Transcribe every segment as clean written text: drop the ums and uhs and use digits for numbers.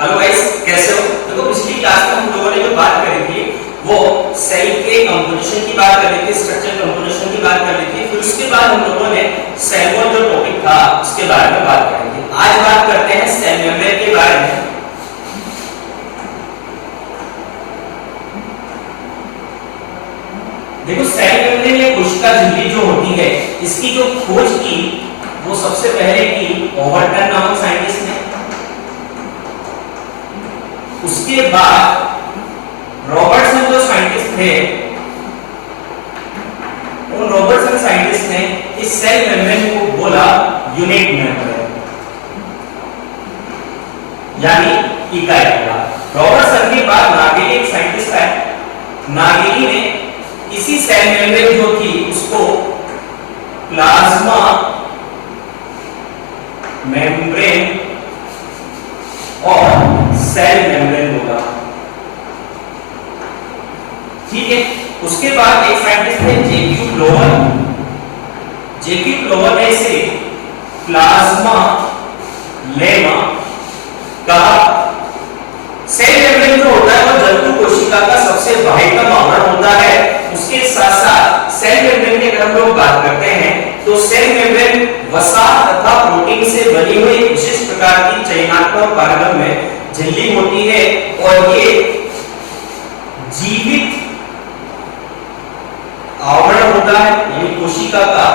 Hello guys, कैसे हो? देखो, पिछली क्लास में हम लोगों ने जो बात करी थी वो सेल के कंपोजिशन की बात कर रही थी, स्ट्रक्चर कंपोजिशन की बात कर रही थी। फिर उसके बाद हम लोगों ने सेल वॉल जो टॉपिक था उसके बारे में बात करी थी। आज बात करते हैं सेल मेम्ब्रेन के बारे में। देखो, सेल मेम्ब्रेन या कोशिका झिल्ली जो होती है, इसकी जो खोज की वो सबसे पहले की ओवरटन नामक साइंटिस्ट ने। उसके बाद रॉबर्टसन जो साइंटिस्ट थे, उन रॉबर्टसन साइंटिस्ट ने इस सेल मेम्ब्रेन को बोला यूनिट मेम्ब्रेन, यानी इकाई बोला। रॉबर्टसन के बाद नागेली एक साइंटिस्ट आए। नागेली ने इसी सेल मेम्ब्रेन जो थी उसको प्लाज्मा मेम्ब्रेन और सेल मेम्ब्रेन बोला। ठीक है। उसके बाद एक साइंटिस्ट थे जेक्यू ग्लोवर। जेक्यू ग्लोवर ने इसे प्लाज्मा लेमा कहा। सेल मेम्ब्रेन जो होता है वो जंतु कोशिका का सबसे बाह्यतम आवरण होता है। उसके साथ साथ सेल मेम्ब्रेन की अगर हम लोग बात करते हैं तो सेल मेम्ब्रेन वसा तथा प्रोटीन से बनी हुई विशिष्ट प्रकार की चयनात्मक पारगम में झिल्ली होती है और ये जीवित आवरण होता है, यानी कोशिका का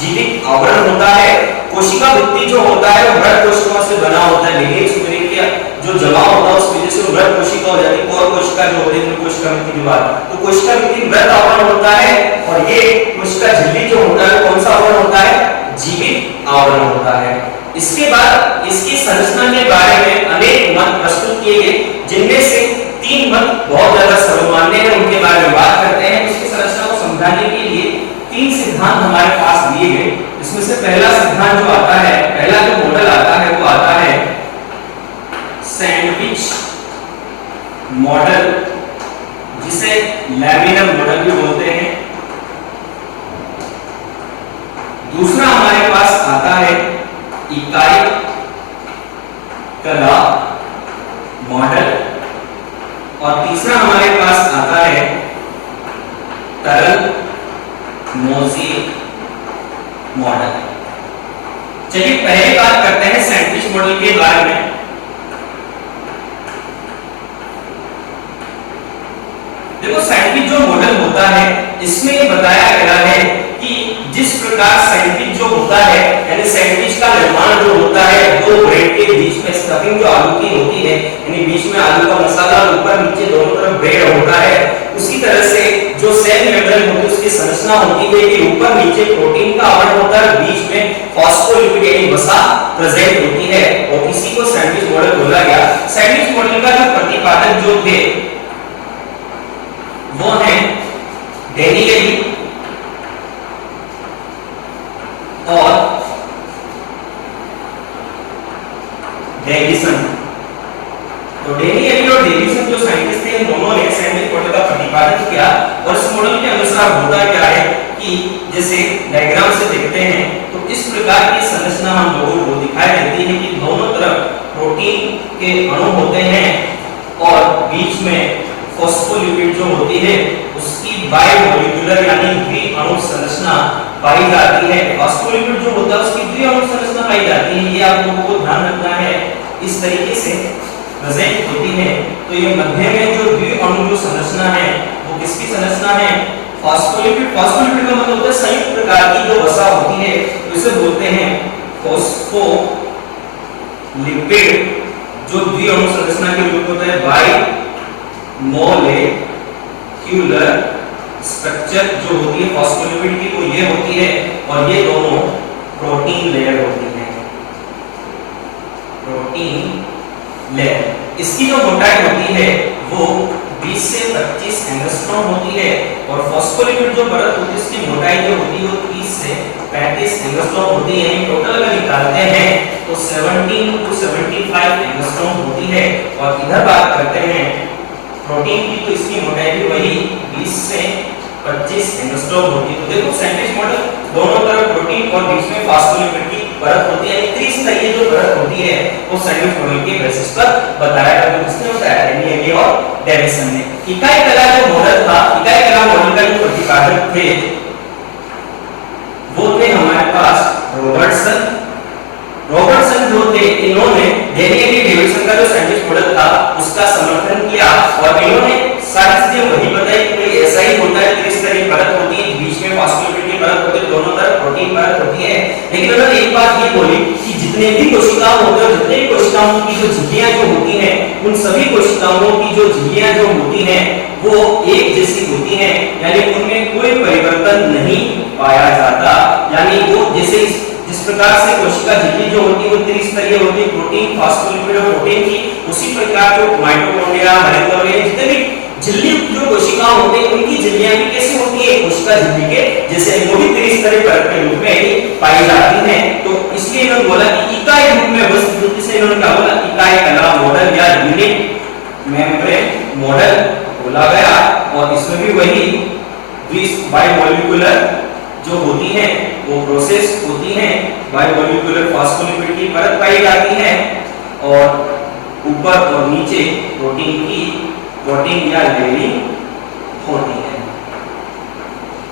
जीवित आवरण होता है। कोशिका भित्ति जो होता है वो मृत कोशिकाओं से बना होता है। लिनियस का जो जमाव होता है उस वजह से मृत कोशिका हो जाती है। कोर कोशिका जो होती है कोशिका भित्ति के बाद तो कोशिका भित्ति मृत आवरण होता है और ये कोशिका झिल्ली जो होता है कौन सा आवरण होता है? जीवित आवरण होता है। इसके बाद इसकी संरचना के बारे में अनेक मत प्रस्तुत किए गए, जिनमें से 3 मत बहुत ज्यादा सर्वमान्य हैं, उनके बारे में बात करते हैं। इसकी संरचना को समझाने के लिए 3 सिद्धांत हमारे पास दिए गए। इसमें से पहला सिद्धांत जो आता है, पहला जो मॉडल आता है वो आता है सैंडविच मॉडल, जिसे लैमिनर मॉडल भी बोलते हैं। दूसरा हमारे पास आता है इकाई कला मॉडल और तीसरा हमारे पास आता है तरल मोज़ेक मॉडल। चलिए पहले बात करते हैं सैंडविच मॉडल के बारे में। देखो, सैंडविच जो मॉडल होता है इसमें बताया गया है कि जिस प्रकार सैंडविच जो होता है, यानी सैंडविच का निर्माण जो होता है 2 ब्रेड के बीच में स्टफिंग जो आलू की होती है, यानी बीच में आलू का मसाला ऊपर नीचे दोनों तरफ ब्रेड होता है, उसी तरह से जो सेल मेम्ब्रेन होती है उसकी संरचना होती है कि ऊपर नीचे प्रोटीन का आवरण होता है, बीच में फॉस्फोलिपिड यानी वसा प्रेजेंट होती है और इसी को सैंडविच मॉडल बोला गया। सैंडविच मॉडल का जो प्रतिपादक जो थे वो है डेनियली और डेविसन। तो डेनियली और डेविसन जो साइंटिस्ट थे, इन दोनों ने सैंडविच मॉडल का प्रतिपादन किया और इस मॉडल के अनुसार होता क्या है कि जैसे डायग्राम से देखते हैं तो इस प्रकार की संरचना हम लोगों को दिखाई देती है कि दोनों तरफ प्रोटीन के अणु होते हैं और बीच में फॉस्फोलिपिड जो होती है उसकी बाइमोलिक्यूलर यानी द्वि-अणु संरचना पाई जाती है। फॉस्फोलिपिड जो होता है उसकी द्वि-अणु संरचना पाई जाती है। ये आप लोगों को ध्यान रखना है, इस तरीके से प्रेजेंट होती है। तो ये मध्य में जो द्वि-अणु जो संरचना है वो किसकी संरचना है? फॉस्फोलिपिड। फॉस्फोलिपिड का मतलब होता है संयुक्त प्रकार की जो वसा होती है, तो इसे बोलते हैं फॉस्फोलिपिड। जो द्वि-अणु संरचना के रूप में होता है बाई मोलेक्यूलर स्ट्रक्चर जो होती है फॉस्फोलिपिड की वो ये होती है और ये दोनों प्रोटीन लेयर होती है। प्रोटीन लेयर, इसकी जो मोटाई होती है वो 20 से 25 एंगस्ट्रॉम होती है और फॉस्फोलिपिड जो परत होती है इसकी मोटाई जो होती है वो 30 से 35 एंगस्ट्रॉम होती है। टोटल अगर निकालते हैं तो 17 to 75 एंगस्ट्रॉम होती है। और इधर बात करते हैं प्रोटीन की तो इसकी मोटाई भी वही 20 से 25 एंगस्ट्रॉम होती है। तो देखो, सैंडविच मॉडल दोनों तरफ प्रोटीन और बीच में फॉस्फोलिपिड की परत होती है, यानी त्रिस्तरीय जो परत होती है वो सैंडविच मॉडल के बेसिस पर बताया गया। किसने बताया? डेनियली और डेविसन ने। इकाई कला जो मॉडल था, इकाई कला मॉडल का जो प्रतिपादक थे वो थे हमारे पास रॉबर्टसन जो थे, इन्होंने डेनियली डेविसन का जो सैंडविच मॉडल था उसका समर्थन किया और इन्होंने सारी चीजें वही बताई कि ऐसा ही होता है, त्रिस्तरीय परत होती है, बीच में फास्फोलिपिड की परत होती है, दोनों तरफ प्रोटीन परत होती है। लेकिन उन्होंने एक बात ये बोली कि जितने भी कोशिकाएं होते हैं, जितने भी कोशिकाओं की जो झिल्लियां जो होती हैं, उन सभी कोशिकाओं की जो झिल्लियां जो होती हैं वो एक जैसी होती हैं, यानी उनमें कोई परिवर्तन नहीं पाया जाता। यानी वो जैसे जिस प्रकार से कोशिका झिल्ली जो होती है वो त्रिस्तरीय होती है, प्रोटीन, फास्फोलिपिड और प्रोटीन की, उसी प्रकार जो माइटोकॉन्ड्रिया, माइटोकॉन्ड्रिया जितने भी झिल्ली जो कोशिकाएं होती हैं उनकी झिल्लियां भी कैसी होती है? कोशिका झिल्ली के जैसे, वो भी त्रिस्तरीय परत के रूप में पाई जाती हैं। तो इसलिए इन्होंने बोला कि इकाई रूप में वस्तु से इन्होंने क्या बोला? इकाई कला मॉडल या यूनिट मेम्ब्रेन मॉडल बोला गया। और इसमें भी वही बायोमोलिकुलर जो होती है वो प्रोसेस होती है, बायोमोलिकुलर फास्फोलिपिड की परत पाई जाती है और ऊपर और नीचे प्रोटीन या लेयरिंग होती है।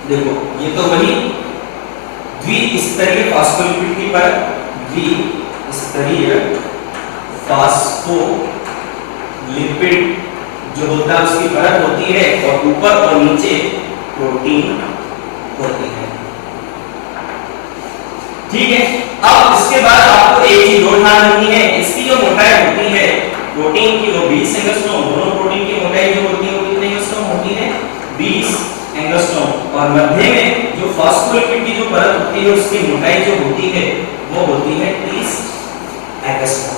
देखो ये तो वही द्विस्तरीय फास्फोलिपिड की परत, द्विस्तरीय फास्फोलिपिड जो होता है उसकी परत होती है और ऊपर और नीचे प्रोटीन होती है। ठीक है, अब इसके बाद आपको एक चीज और ध्यान रखनी है, इसकी जो मोटाई होती है प्रोटीन की वो 20 एंगस्ट्रॉम, दोनों प्रोटीन की मोटाई जो होती है वो कितने एंगस्ट्रॉम होती है? 20 एंगस्ट्रॉम। और मध्य में जो फास्फोलिपिड की जो परत होती है उसकी मोटाई जो होती है वो होती है 30 एंगस्ट्रॉम।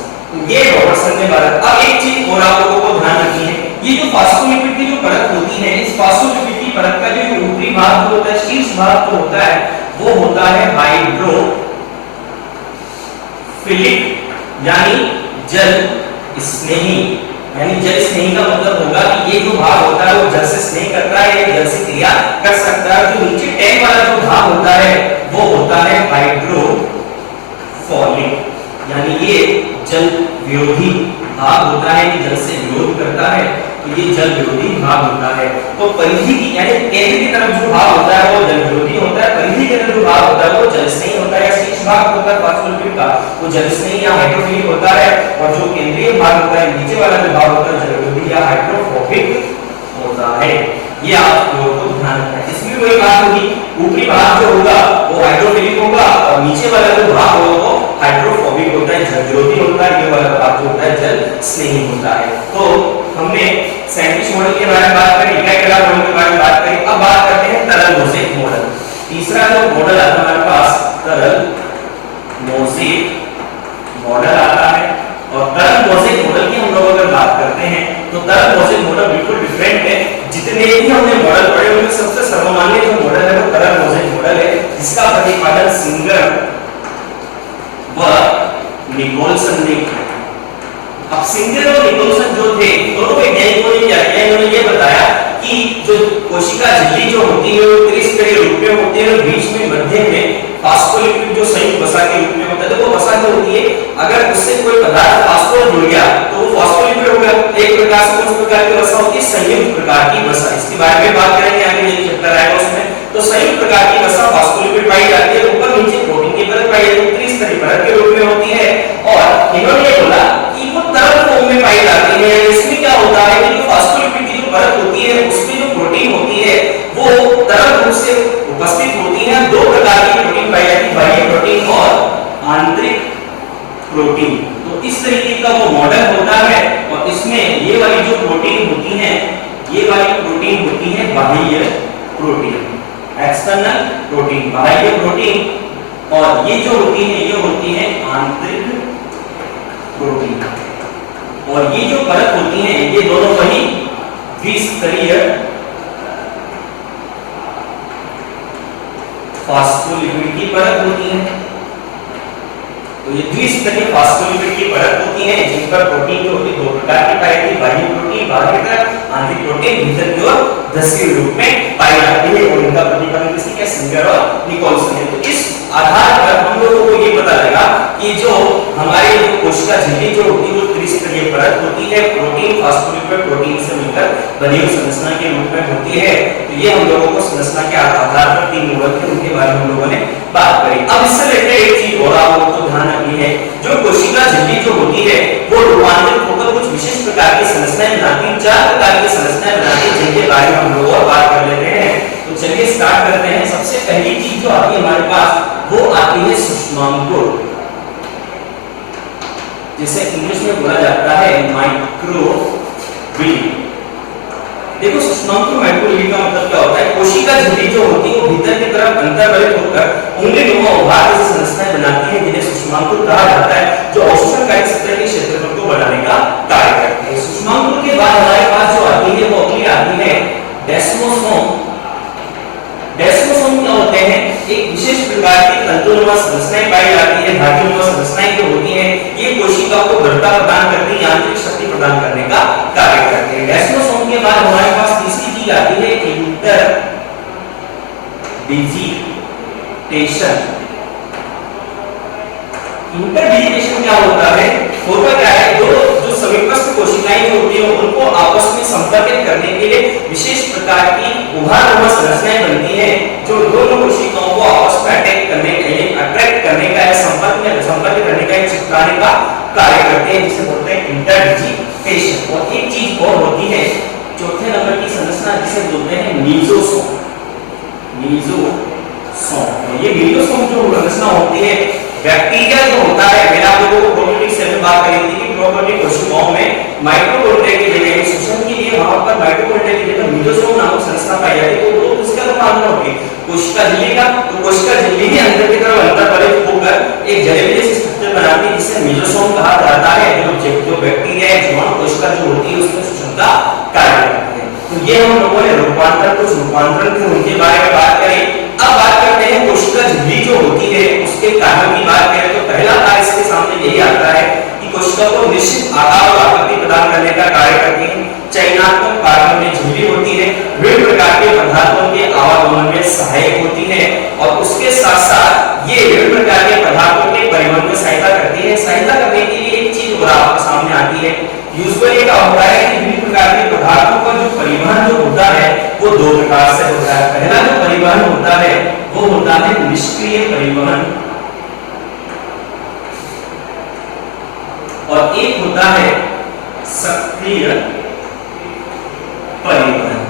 ये रॉबर्टसन ने बताया। अब एक चीज और आप लोगों को ध्यान रखनी है, ये जो फास्फोलिपिड की जो परत होती है, इस फास्फोलिपिड की परत का जो ऊपरी भाग जो होता है, शीर्ष भाग जो होता है वो होता है हाइड्रोफिलिक, यानी जल स्नेही। यानी जल स्नेही का मतलब होगा कि ये जो भाग होता है वो जल से स्नेह करता है, जल से क्रिया कर सकता है। जो नीचे टैग वाला जो भाग होता है वो होता है हाइड्रोफोलिक, यानी ये जल विरोधी भाग होता है, ये जल से विरोध करता है, तो ये जल विरोधी भाग होता है। तो परिधि की यानी केंद्र की तरफ जो भाग होता है वो जल विरोधी होता है, परिधि के तरफ जो भाग होता है वो जल स्नेही होता है। शीर्ष भाग होता है फास्फोलिपिड का वो जल स्नेही या हाइड्रोफिलिक होता है, और जो केंद्रीय भाग होता है, नीचे वाला जो भाग होता है जल विरोधी या हाइड्रोफोबिक होता है। ये आप लोगों को ध्यान रखना है। इसमें वही बात होगी, ऊपरी भाग जो होगा वो हाइड्रोफिलिक होगा और नीचे वाला जो भाग होगा वो हाइड्रोफोबिक होता है, जल विरोधी होता है। ये वाला भाग जो होता है जल स्नेही होता है। तो हमने सैंडविच मॉडल के बारे में बात करी, इकाई कला मॉडल के बारे में बात करी। अब बात करते हैं तरल मोज़ेक मॉडल। तीसरा जो मॉडल आता है हमारे पास तरल मोज़ेक मॉडल आता है। और तरल मोज़ेक मॉडल की हम लोग अगर बात करते हैं तो तरल मोज़ेक मॉडल बिल्कुल डिफरेंट है। जितने भी हमने मॉडल पढ़े उनमें सबसे सर्वमान्य जो मॉडल है वो तरल मोज़ेक मॉडल है, जिसका प्रतिपादन सिंगर व निकोलसन ने किया। अब सिंगर और निकोलसन जो थे दोनों वैज्ञानिकों ने क्या किया, इन्होंने ये बताया कि जो कोशिका झिल्ली जो होती है वो त्रिस्तरीय रूप में होती है और बीच में मध्य में फास्फोलिपिड जो संयुक्त वसा के रूप में होता है। तो वो वसा जो होती है अगर उससे कोई पदार्थ फास्फोर जुड़ गया तो वो फास्फोलिपिड हो गया। एक प्रकार से उस प्रकार की वसा होती है संयुक्त प्रकार की वसा। इसके बारे में बात करेंगे आगे, ये चैप्टर आएगा उसमें। तो संयुक्त प्रकार की वसा फास्फोलिपिड पाई जाती है, ऊपर नीचे प्रोटीन की परत पाई जाती है, त्रिस्तरीय परत के रूप में होती है। और इन्होंने ये बोला कि वो तरल फॉर्म में पाई जाती है। इसमें क्या होता है कि जो फास्फोलिपिड की जो परत होती है उसमें जो प्रोटीन होती है वो तरल रूप से उपस्थित होती है। दो प्रकार की प्रोटीन पाई जाती है, बाह्य प्रोटीन और आंतरिक प्रोटीन। तो इस तरीके का वो मॉडल होता है। और इसमें ये वाली जो प्रोटीन होती है, ये वाली प्रोटीन होती है बाह्य प्रोटीन, एक्सटर्नल प्रोटीन, बाह्य प्रोटीन। और ये जो होती है ये होती है आंतरिक प्रोटीन। और ये जो परत होती है ये दोनों वही द्विस्तरीय फास्फोलिपिड की परत होती है। तो ये द्विस्तरीय फास्फोलिपिड की परत होती है जिन पर प्रोटीन जो होती है दो प्रकार की पाई जाती है, बाह्य प्रोटीन बाहर की तरफ, आंतरिक प्रोटीन भीतर की ओर दस्युर रूप में पाई जाती है। और इनका प्रतिपादन किसी के सिंगर और निकोलसन है। तो इस आधार पर हम लोगों को ये पता लगा हमारी जो कोशिका झिल्ली जो होती है वो त्रिस्तरीय परत होती है, प्रोटीन फास्फोलिपिड प्रोटीन से मिलकर बनी हुई संरचना के रूप में होती है। तो ये हम लोगों को संरचना के आधार पर 3 मॉडल थे, उनके बारे में हम लोगों ने बात करी। अब इससे रिलेटेड एक चीज और आप लोगों को ध्यान रखनी है, जो कोशिका झिल्ली जो होती है वो रूपांतरित होकर कुछ विशेष प्रकार की संरचनाएं बनाती है, 4 प्रकार की संरचनाएं बनाती है, जिनके बारे में हम लोग और बात कर लेते हैं। तो चलिए स्टार्ट करते हैं। सबसे पहली चीज जो आती है हमारे पास वो आती है सूक्ष्मांकुर, जिसे इंग्लिश में बोला जाता है माइक्रोविल। देखो सूक्ष्मांकुर माइक्रोविल का मतलब क्या होता है, कोशिका झिल्ली जो होती है वो भीतर की तरफ अंतर्वलित होकर उंगलीनुमा उभार जैसी संरचनाएं बनाती है, जिन्हें सूक्ष्मांकुर कहा जाता है, जो अवशोषणकारी सतह के क्षेत्रफल को बढ़ाने का कार्य करते हैं। सूक्ष्मांकुर के बाद हमारे पास जो आती है वो अगली आती है डेस्मोसोम। डेस्मोसोम क्या होते हैं, एक विशेष प्रकार की तंतुनुमा संरचनाएं पाई जाती है, धातुनुमा संरचनाएं जो होती हैं, ये कोशिका को दृढ़ता प्रदान करती है, यांत्रिक शक्ति प्रदान करने का कार्य करते हैं। डेस्मोसोम के बाद हमारे पास तीसरी चीज आती है इंटर डिजिटेशन। इंटर डिजिटेशन क्या होता है, होता क्या है, जो समीपस्थ कोशिकाएं होती हैं उनको आपस में संपर्कित करने के लिए विशेष प्रकार की उभारनुमा संरचनाएं बनती हैं, जो दोनों कोशिकाओं को आपस में अटैक करने के लिए अट्रैक्ट करने का या संपर्क करने का, चिपकाने का कार्य करते हैं, जिसे बोलते हैं इंटरडिजिटेशन। और एक चीज और होती है चौथे नंबर की संरचना, जिसे बोलते हैं मीजोसोम। मीजोसोम, ये मीजोसोम जो संरचना होती है, बैक्टीरिया जो होता है, मैंने आप लोगों को प्रोकैरियोटिक सेल में बात करी थी कि प्रोकैरियोटिक कोशिकाओं में माइटोकॉन्ड्रिया की जगह श्वसन के लिए वहां पर माइटोकॉन्ड्रिया की जगह मीजोसोम नामक संरचना पाई जाती है। तो उसका रूपांतरण होती है कोशिका झिल्ली का, तो कोशिका झिल्ली के अंदर की तरफ अंतर्वलित होकर एक जलेबी जैसी स्ट्रक्चर बनाती है, जिसे मीजोसोम कहा जाता है। जो बैक्टीरिया या जीवाणु कोशिका जो होती है उसमें श्वसन का कार्य करती है। तो ये हम लोगों ने कुछ रूपांतरण थे उनके बारे में बात करी। अब बात करते हैं कोशिका झिल्ली जो होती है उसके कार्यों की बात करें तो पहला कार्य इसके सामने यही आता है कि कोशिका को निश्चित आकार और आकृति प्रदान करने का कार्य करती है। चयनात्मक कार्यों में झिल्ली होती है, विभिन्न प्रकार के पदार्थों के आवागमन में सहायक होती है, और उसके साथ साथ ये विभिन्न प्रकार के पदार्थों के परिवहन में सहायता करती है। सहायता करने के लिए एक चीज और आपके सामने आती है, यूजुअली क्या होता है कि विभिन्न प्रकार के पदार्थों का जो परिवहन जो होता है वो 2 प्रकार से होता है। पहला जो परिवहन होता है वो होता है निष्क्रिय परिवहन, और एक होता है सक्रिय परिवहन।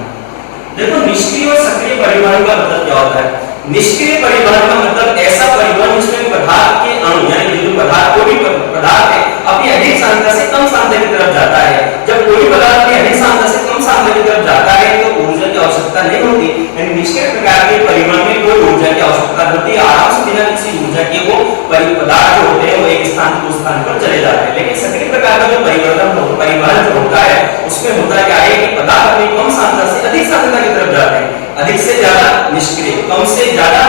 देखो निष्क्रिय और सक्रिय परिवहन का मतलब क्या होता है, निष्क्रिय परिवहन का मतलब ऐसा परिवहन जिसमें पदार्थ के अणु यानी जो पदार्थ कोई भी पदार्थ है अपनी अधिक सांद्रता से कम सांद्रता की तरफ जाता है। जब कोई पदार्थ अपनी अधिक सांद्रता से कम सांद्रता की तरफ जाता है तो ऊर्जा की आवश्यकता नहीं होती, यानी निष्क्रिय प्रकार के परिवहन में कोई ऊर्जा की आवश्यकता होती है, आराम से बिना किसी ऊर्जा के वो पदार्थ जो होते हैं वो एक स्थान से दूसरे स्थान पर चले जाते हैं। लेकिन सक्रिय प्रकार का जो परिवहन जो होता है उसमें होता क्या है कि पदार्थ अपनी कम सांद्रता से अधिक सांद्रता की तरफ जाते हैं, अधिक से ज्यादा निष्क्रिय, कम से ज्यादा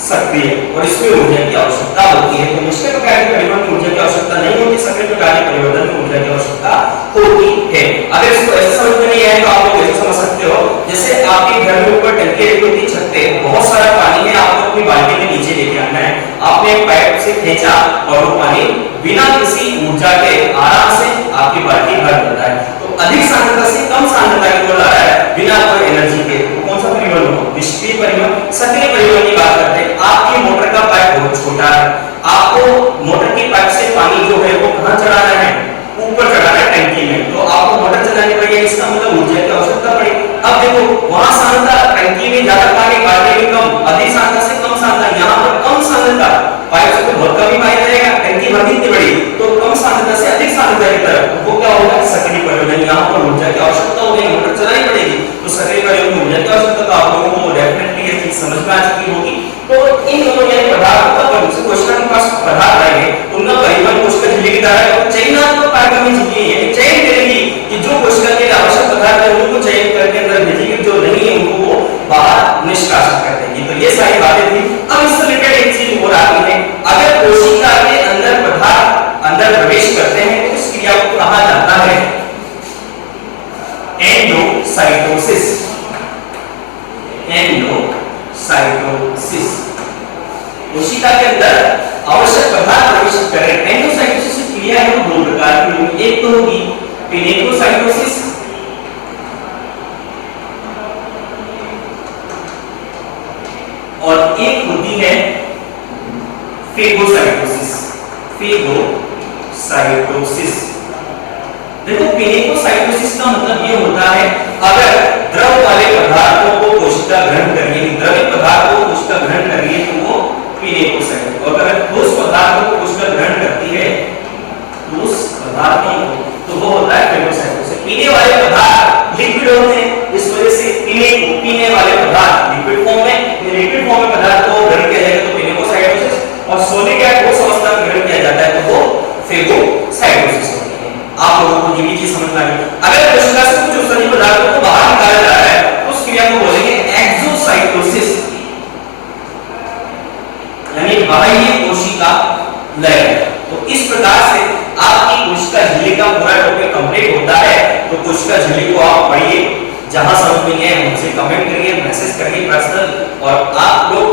सक्रिय, और इसमें ऊर्जा की आवश्यकता होती है। तो निष्क्रिय प्रकार के परिवहन में ऊर्जा की आवश्यकता नहीं होती, सक्रिय प्रकार के परिवर्तन में ऊर्जा की आवश्यकता होती है। अगर इसको ऐसे समझ में नहीं आए तो आप लोग ऐसे समझ सकते हो, जैसे आपके घर में ऊपर टंकी रखी होती है छत पे, बहुत सारा पानी है, आपको अपनी बाल्टी में नीचे लेके आना है, आपने एक पाइप से खींचा और वो पानी बिना किसी ऊर्जा के आराम से आपकी बाल्टी भर देता है। तो अधिक सांद्रता से कम सांद्रता की ओर आ रहा है बिना कोई एनर्जी के, तो कौन सा परिवहन होगा, निष्क्रिय परिवहन। सक्रिय परिवहन की बात करते हैं, आपकी मोटर का पाइप बहुत छोटा है, आपको मोटर की पाइप से पानी जो है वो कहां चढ़ाना है, ऊपर चढ़ाना है टंकी में, तो आपको मोटर चलानी पड़ेगी, इसका मतलब ऊर्जा की आवश्यकता पड़ेगी। अब देखो वहां सांद्रता टंकी में ज्यादा पानी, बाल्टी में कम, अधिक सांद्रता से कम सांद्रता, यहाँ पर कम सांद्रता, पाइप से तो बहुत कम ही पानी जाएगा, टंकी भर कितनी बड़ी, तो कम सांद्रता से अधिक सांद्रता की तरफ, वो क्या होगा, सक्रिय परिवहन। यहाँ पर ऊर्जा की आवश्यकता होगी, मोटर चलानी पड़ेगी, तो सक्रिय परिवहन में ऊर्जा की आवश्यकता, तो आप लोगों को डेफिनेटली ये चीज समझ में आ चुकी होगी। तो इन दोनों यानी पदार्थों का कोशिका के पास पदार्थ रहेंगे उनका परिवहन कोशिका झिल्ली की तरह है, चयनात्मक कार्य में झिल्ली है, चयन करेगी कि जो कोशिका के आवश्यक पदार्थ है उनको चयन करके अंदर भेजेगी, जो नहीं है उनको वो बाहर निष्कासित कर देगी। तो ये सारी बातें थी। अब इससे रिलेटेड एक चीज और आती है, अगर कोशिका के अंदर पदार्थ अंदर प्रवेश करते हैं तो इस क्रिया को कहा जाता है एंडोसाइटोसिस। एंडोसाइटोसिस, कोशिका के अंदर आवश्यक पदार्थ प्रवेश करें, एंडोसाइटोसिस फेगोसाइटोसिस, और एक होती है फेगोसाइटोसिस। फेगोसाइटोसिस, देखो फेगोसाइटोसिस का मतलब ये होता है अगर द्रव वाले पदार्थों को कोशिका ग्रहण कर रही है, द्रवित पदार्थों को कोशिका ग्रहण कर रही है तो वो फेगोसाइटोसिस, और अगर ठोस पदार्थों को कोशिका ग्रहण करती है ठोस पदार्थों को तो वो होता है फेगोसाइटोसिस। पीने वाले पदार्थ लिक्विड होते हैं, इस वजह से पीने वाले पदार्थ लिक्विड फॉर्म में पदार्थ को ग्रहण किया जाएगा तो फेगोसाइटोसिस, और सोने का ठोस अवस्था में ग्रहण किया जाता है तो वो फेगोसाइटोसिस होती है। आप लोगों को ये भी चीज समझ में आ गई। अगर कोशिका से कुछ उत्सर्जित पदार्थों को बाहर निकाला जा रहा है तो उस क्रिया को बोलेंगे एक्सोसाइटोसिस, यानी बाह्य कोशिका लय। तो इस प्रकार से आपकी कोशिका झिल्ली का पूरा टॉपिक कंप्लीट होता है। तो कोशिका झिल्ली को आप पढ़िए, जहां समझ में आए मुझसे कमेंट करिए, मैसेज करिए पर्सनल, और आप लोग